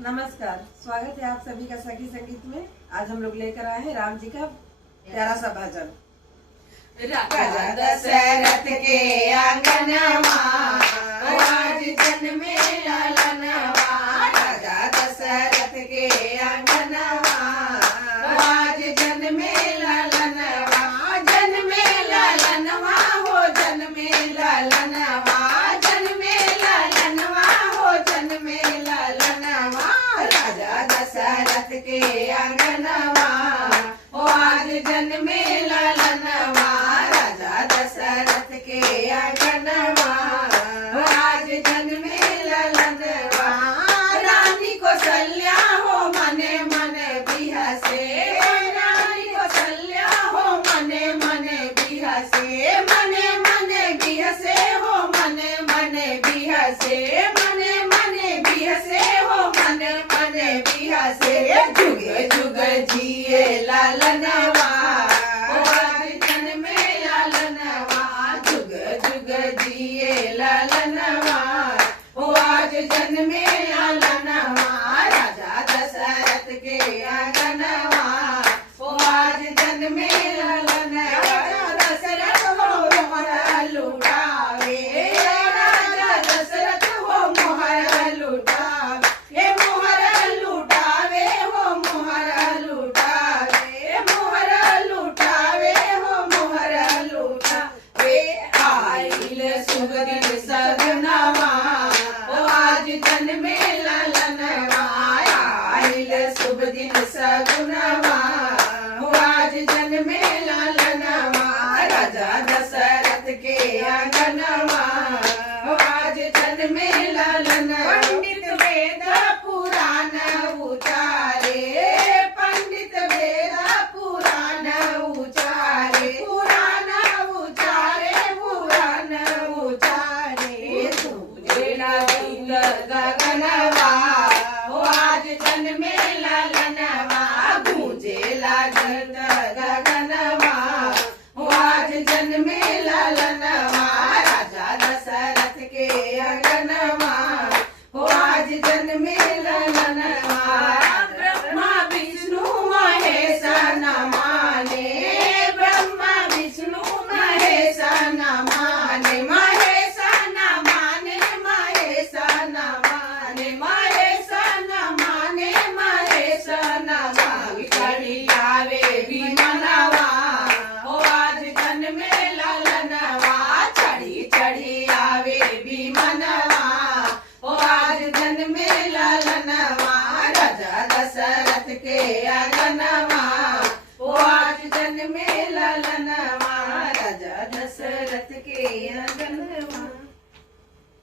नमस्कार, स्वागत है आप सभी का सखी संगीत में। आज हम लोग लेकर आए हैं राम जी का प्यारा सा भजन। राजा दशरथ के आंगनवा आज जन्मे ललनवा। राजा दशरथ के आंगनवा आज जन्मे ललनवा। जन्मे ललनवा हो जन्मे ललनवा। जन्मे ललनवा हो जन्मे ललनवा। राजा दशरथ के आंगनवा आज जन्मे ललनवा। राजा दशरथ के आंगनवा आज जन्मे ललनवा। रानी कौशल्या हो मने मने बिहसे। रानी कौशल्या हो मने मने बिहसे। मने मने बिहसे हो मने मने बिहसे। मने मने बिहसे हो मने मने बिहसे। जुग जुग जिए ललनवा आज जन्मे ललनवा। जुग जुग जिए ललनवा आज जन्मे ललनवा। राजा दशरथ के आंगनवा आज जन्मे ललनवा। दशरथ हो मोहर लुटावे। राजा दशरथ हो मोहर लुटावे। हे मोहर लुटावे हो मोहर लुटावे। मोहर लुटावे हो मोहर लुटावे। आइल शुभ दिन सगनवा आज जन्मे ललनवा। आइल शुभ दिन सगुनवा आज जन्मे ललनवा। राजा दशरथ के आंगनवा आज जन्मे ललनवा। पंडित वेद पुराण उचारे। पंडित वेद पुराण उचारे। पुराण उचारे पुराण उचारे। गूंजेला दिल गगनवा आज जन्मे ललनवा। गूंजेला दिल गगनवा आज जन्मे ललनवा। राजा दशरथ के आंगनवा आज जन्मे ललनवा। ब्रह्मा विष्णु महेश न माने। ब्रह्मा विष्णु महेश न माने। महेश न माने। महेश न माने। महेश न माने। महेश न माने। चढ़ी आवे विमनवा आज जन्मे ललनवा। चढ़ी चढ़ी आवे विमनवा आज जन्मे ललनवा। राजा दशरथ के आंगनवा आज जन्मे ललनवा। राजा दशरथ के आंगनवा।